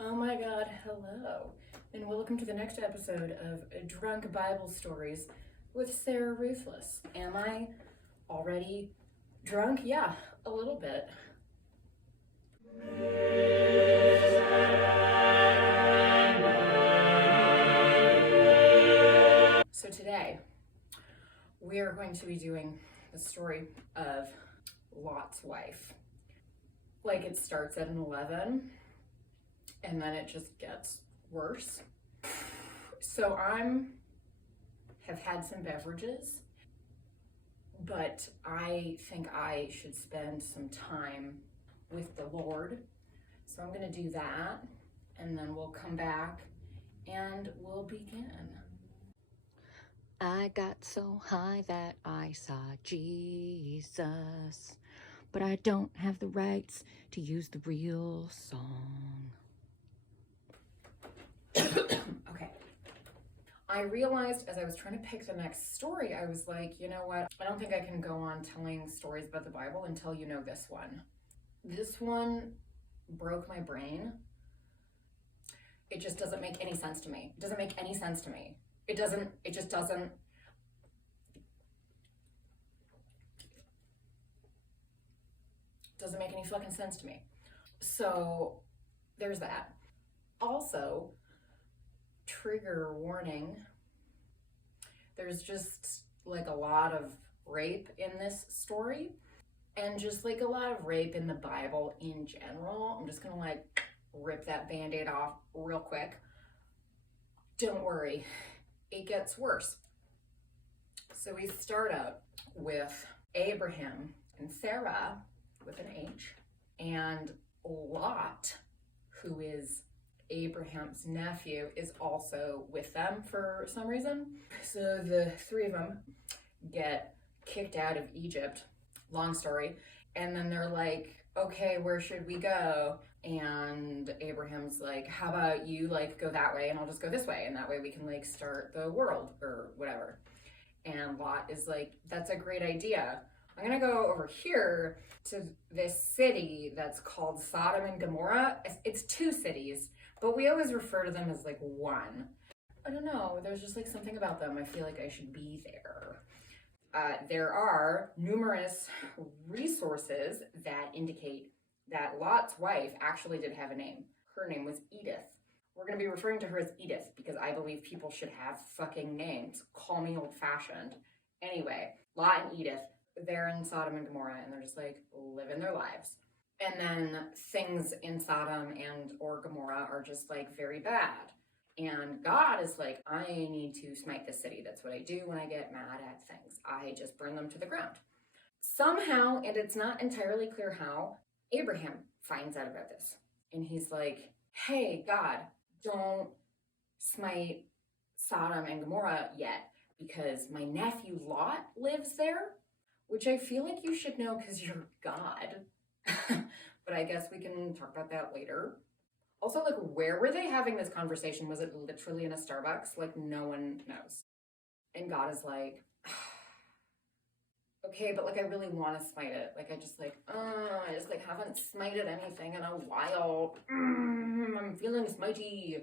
Oh my God, hello, and welcome to the next episode of Drunk Bible Stories with Sarah Ruthless. Am I already drunk? Yeah, a little bit. So today, we are going to be doing the story of Lot's wife. Like, it starts at an 11, and then it just gets worse. So have had some beverages, but I think I should spend some time with the Lord. So I'm gonna do that, and then we'll come back and we'll begin. I got so high that I saw Jesus, but I don't have the rights to use the real song. Okay. I realized as I was trying to pick the next story, I was like, you know what? I don't think I can go on telling stories about the Bible until you know this one. This one broke my brain. It just doesn't make any sense to me. It just doesn't make any fucking sense to me. So there's that. Also, trigger warning, there's just like a lot of rape in this story, and just like a lot of rape in the Bible in general. I'm just gonna like rip that band-aid off real quick. Don't worry, it gets worse. So we start out with Abraham and Sarah with an H, and Lot, who is Abraham's nephew, is also with them for some reason. So the three of them get kicked out of Egypt, long story, and then they're like, okay, where should we go? And Abraham's like, how about you like go that way and I'll just go this way, and that way we can like start the world or whatever. And Lot is like, that's a great idea. I'm gonna go over here to this city that's called Sodom and Gomorrah. It's two cities, but we always refer to them as like one. I don't know, there's just like something about them. I feel like I should be there. There are numerous resources that indicate that Lot's wife actually did have a name. Her name was Edith. We're going to be referring to her as Edith because I believe people should have fucking names. Call me old-fashioned. Anyway, Lot and Edith, they're in Sodom and Gomorrah, and they're just like living their lives. And then things in Sodom and or Gomorrah are just like very bad. And God is like, I need to smite this city. That's what I do when I get mad at things. I just burn them to the ground. Somehow, and it's not entirely clear how, Abraham finds out about this. And he's like, hey, God, don't smite Sodom and Gomorrah yet because my nephew Lot lives there, which I feel like you should know because you're God. But I guess we can talk about that later. Also, like, where were they having this conversation? Was it literally in a Starbucks? Like, no one knows. And God is like, okay, but like, I really want to smite it. Like, I just like haven't smited anything in a while. I'm feeling smitey.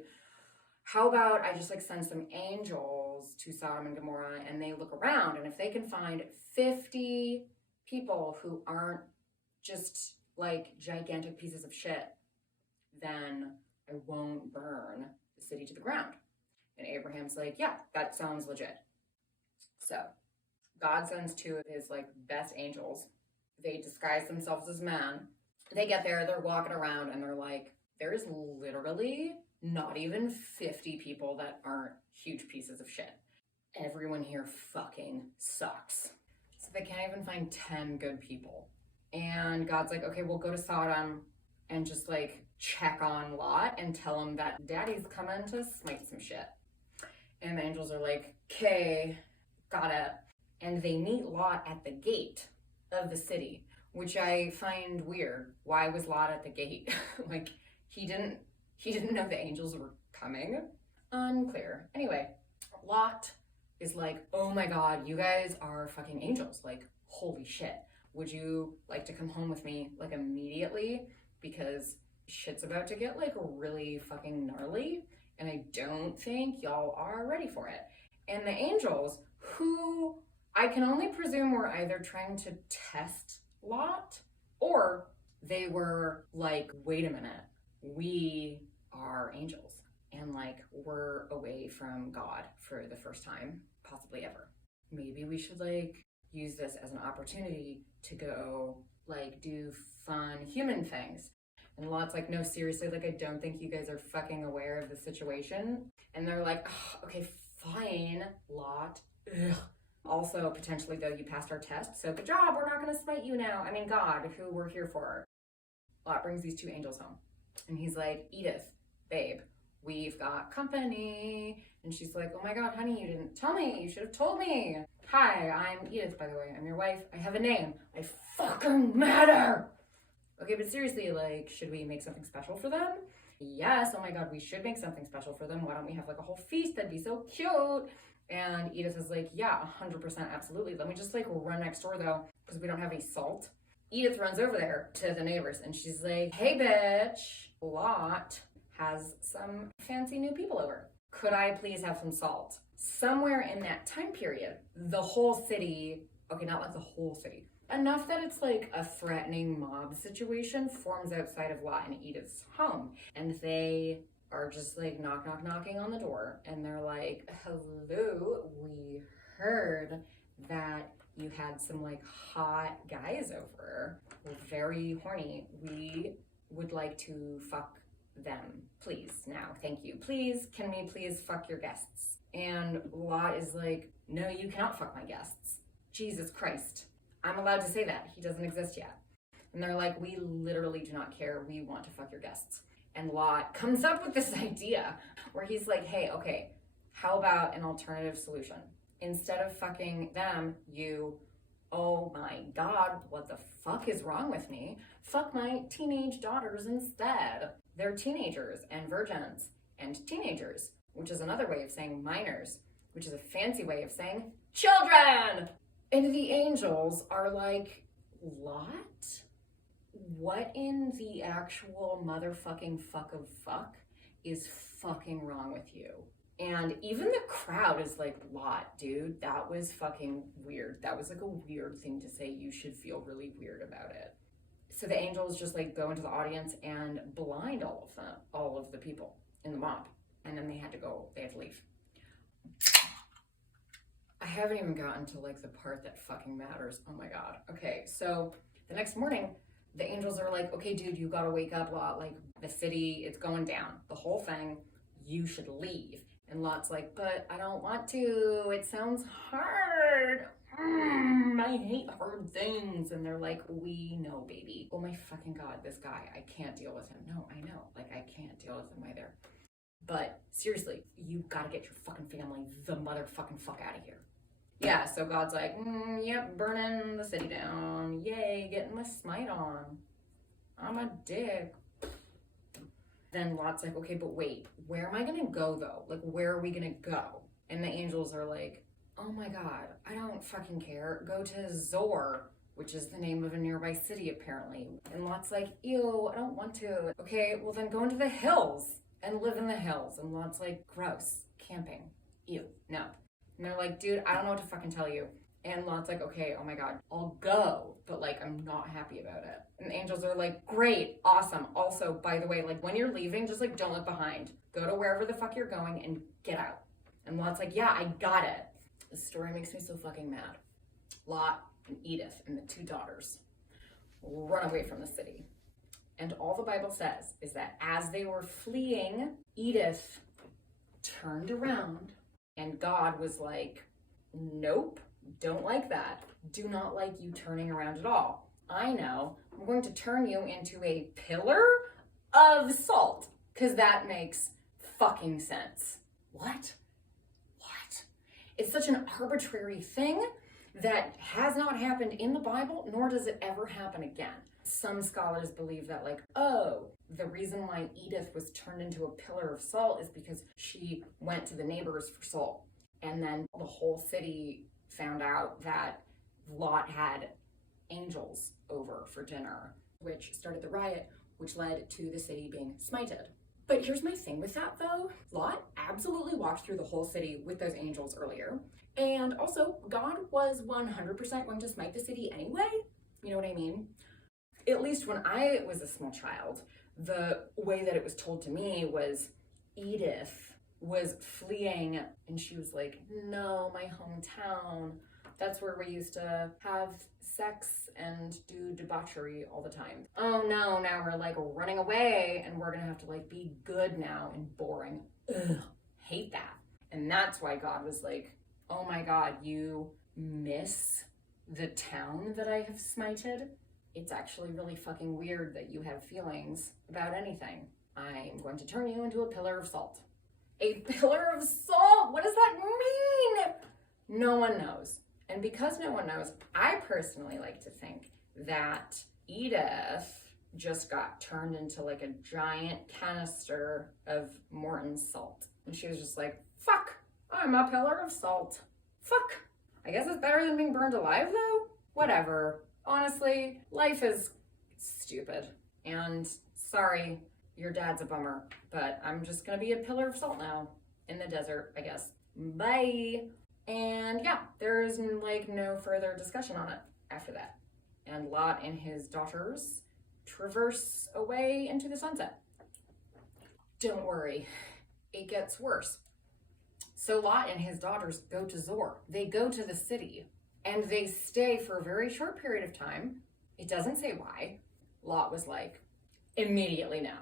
How about I just like send some angels to Sodom and Gomorrah and they look around, and if they can find 50 people who aren't just like gigantic pieces of shit, then I won't burn the city to the ground. And Abraham's like, yeah, that sounds legit. So God sends two of his like best angels. They disguise themselves as men. They get there, they're walking around, and they're like, there's literally not even 50 people that aren't huge pieces of shit. Everyone here fucking sucks. So they can't even find 10 good people. And God's like, okay, we'll go to Sodom and just like check on Lot and tell him that daddy's coming to smite some shit. And the angels are like, okay, got it. And they meet Lot at the gate of the city, which I find weird. Why was Lot at the gate? Like, he didn't know the angels were coming? Unclear. Anyway, Lot is like, oh my God, you guys are fucking angels. Like, holy shit. Would you like to come home with me like immediately? Because shit's about to get like really fucking gnarly, and I don't think y'all are ready for it. And the angels, who I can only presume were either trying to test Lot, or they were like, wait a minute, we are angels, and like we're away from God for the first time, possibly ever. Maybe we should like use this as an opportunity to go like do fun human things. And Lot's like, no, seriously, like I don't think you guys are fucking aware of the situation. And they're like, oh, okay, fine, Lot. Ugh. Also, potentially though, you passed our test, so good job, we're not gonna smite you now. I mean, God, who we're here for. Lot brings these two angels home. And he's like, Edith, babe, we've got company. And she's like, oh my God, honey, you didn't tell me. You should have told me. Hi, I'm Edith, by the way. I'm your wife. I have a name. I fucking matter. Okay, but seriously, like, should we make something special for them? Yes, oh my God, we should make something special for them. Why don't we have like a whole feast? That'd be so cute. And Edith is like, yeah, 100%, absolutely. Let me just like run next door though, because we don't have any salt. Edith runs over there to the neighbors and she's like, hey bitch, Lot has some fancy new people over. Could I please have some salt? Somewhere in that time period, the whole city, okay, not like the whole city, enough that it's like a threatening mob situation forms outside of Lot and Edith's home. And they are just like knocking on the door. And they're like, hello, we heard that you had some like hot guys over. We're very horny. We would like to fuck them, please, now, thank you. Please, can we please fuck your guests? And Lot is like, no, you cannot fuck my guests. Jesus Christ. I'm allowed to say that. He doesn't exist yet. And they're like, we literally do not care. We want to fuck your guests. And Lot comes up with this idea where he's like, hey, okay, how about an alternative solution? Instead of fucking them, you, oh my God, what the fuck is wrong with me? Fuck my teenage daughters instead. They're teenagers and virgins and teenagers, which is another way of saying minors, which is a fancy way of saying children. And the angels are like, Lot? What in the actual motherfucking fuck of fuck is fucking wrong with you? And even the crowd is like, Lot, dude, that was fucking weird. That was like a weird thing to say. You should feel really weird about it. So the angels just like go into the audience and blind all of the people in the mob. And then they had to leave. I haven't even gotten to like the part that fucking matters. Oh my God. Okay, so the next morning, the angels are like, okay, dude, you gotta wake up, Lot. Like the city, it's going down. The whole thing, you should leave. And Lot's like, but I don't want to. It sounds hard. I hate hard things. And they're like, we know, baby. Oh my fucking God, this guy, I can't deal with him. No, I know. Like, I can't deal with him either. But seriously, you gotta get your fucking family the motherfucking fuck out of here. Yeah, so God's like, yep, burning the city down. Yay, getting my smite on. I'm a dick. Then Lot's like, okay, but wait, where am I gonna go though? Like, where are we gonna go? And the angels are like, oh my God, I don't fucking care. Go to Zor, which is the name of a nearby city apparently. And Lot's like, ew, I don't want to. Okay, well then go into the hills and live in the hills. And Lot's like, gross, camping, ew, no. And they're like, dude, I don't know what to fucking tell you. And Lot's like, okay, oh my God, I'll go, but like, I'm not happy about it. And the angels are like, great, awesome. Also, by the way, like when you're leaving, just like don't look behind. Go to wherever the fuck you're going and get out. And Lot's like, yeah, I got it. This story makes me so fucking mad. Lot and Edith and the two daughters run away from the city. And all the Bible says is that as they were fleeing, Edith turned around and God was like, nope, don't like that. Do not like you turning around at all. I know, I'm going to turn you into a pillar of salt, because that makes fucking sense. What? It's such an arbitrary thing that has not happened in the Bible, nor does it ever happen again. Some scholars believe that like, oh, the reason why Edith was turned into a pillar of salt is because she went to the neighbors for salt. And then the whole city found out that Lot had angels over for dinner, which started the riot, which led to the city being smited. But here's my thing with that though. Lot absolutely walked through the whole city with those angels earlier. And also, God was 100% going to smite the city anyway. You know what I mean? At least when I was a small child, the way that it was told to me was Edith was fleeing and she was like, no, my hometown. That's where we used to have sex and do debauchery all the time. Oh no, now we're like running away and we're gonna have to like be good now and boring. Ugh, hate that. And that's why God was like, oh my God, you miss the town that I have smited? It's actually really fucking weird that you have feelings about anything. I'm going to turn you into a pillar of salt. A pillar of salt? What does that mean? No one knows. And because no one knows, I personally like to think that Edith just got turned into like a giant canister of Morton salt. And she was just like, fuck, I'm a pillar of salt. Fuck. I guess it's better than being burned alive though? Whatever. Honestly, life is stupid. And sorry, your dad's a bummer, but I'm just gonna be a pillar of salt now in the desert, I guess. Bye. And yeah, there's like no further discussion on it after that. And Lot and his daughters traverse away into the sunset. Don't worry, it gets worse. So Lot and his daughters go to Zor. They go to the city and they stay for a very short period of time. It doesn't say why. Lot was like, immediately no.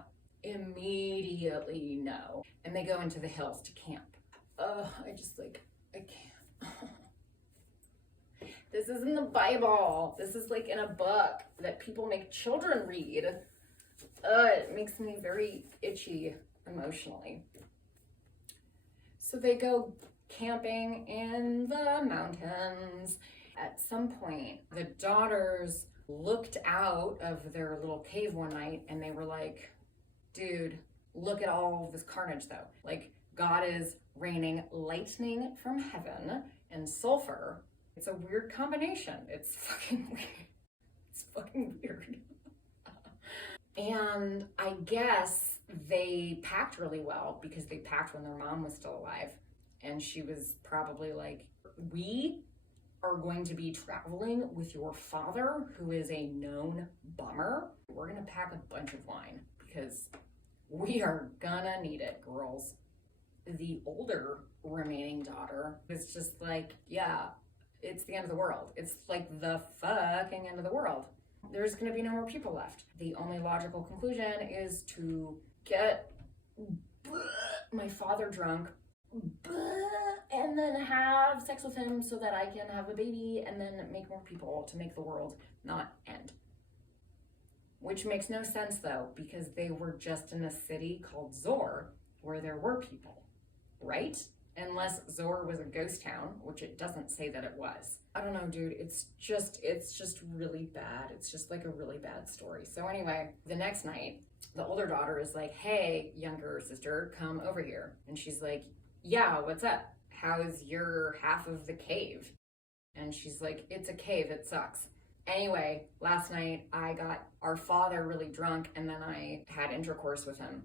Immediately no. And they go into the hills to camp. I can't. This is in the Bible. This is like in a book that people make children read. It makes me very itchy emotionally. So they go camping in the mountains. At some point, the daughters looked out of their little cave one night and they were like, dude, look at all this carnage though. Like, God is raining lightning from heaven and sulfur. It's a weird combination. It's fucking weird. It's fucking weird. And I guess they packed really well because they packed when their mom was still alive. And she was probably like, we are going to be traveling with your father, who is a known bummer. We're gonna pack a bunch of wine because we are gonna need it, girls. The older remaining daughter is just like, yeah, it's the end of the world. It's like the fucking end of the world. There's gonna be no more people left. The only logical conclusion is to get my father drunk and then have sex with him so that I can have a baby and then make more people to make the world not end. Which makes no sense though, because they were just in a city called Zor where there were people, right? Unless Zor was a ghost town, which it doesn't say that it was. I don't know, dude, it's just really bad. It's just like a really bad story. So anyway, the next night, the older daughter is like, hey, younger sister, come over here. And she's like, yeah, what's up? How's your half of the cave? And she's like, it's a cave, it sucks. Anyway, last night I got our father really drunk and then I had intercourse with him,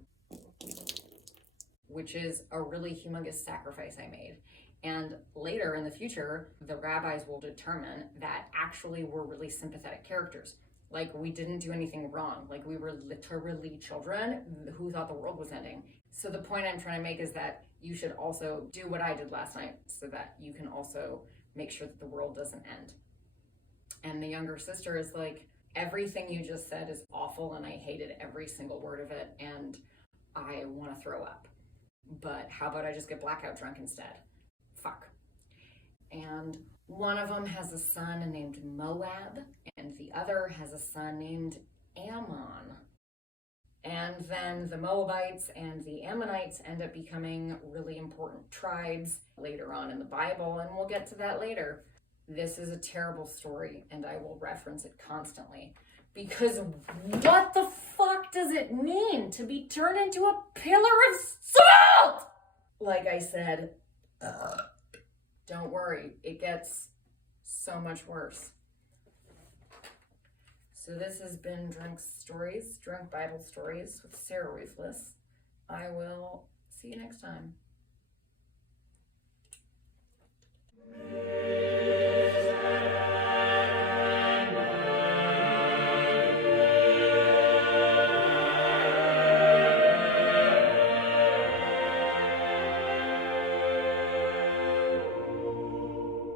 which is a really humongous sacrifice I made. And later in the future, the rabbis will determine that actually we're really sympathetic characters. Like, we didn't do anything wrong. Like, we were literally children who thought the world was ending. So the point I'm trying to make is that you should also do what I did last night so that you can also make sure that the world doesn't end. And the younger sister is like, everything you just said is awful and I hated every single word of it and I want to throw up. But how about I just get blackout drunk instead? Fuck. And one of them has a son named Moab, and the other has a son named Ammon. And then the Moabites and the Ammonites end up becoming really important tribes later on in the Bible, and we'll get to that later. This is a terrible story, and I will reference it constantly. Because what the fuck does it mean to be turned into a pillar of salt? Like I said, don't worry, it gets so much worse. So this has been Drunk Stories, Drunk Bible Stories with Sarah Ruthless. I will see you next time.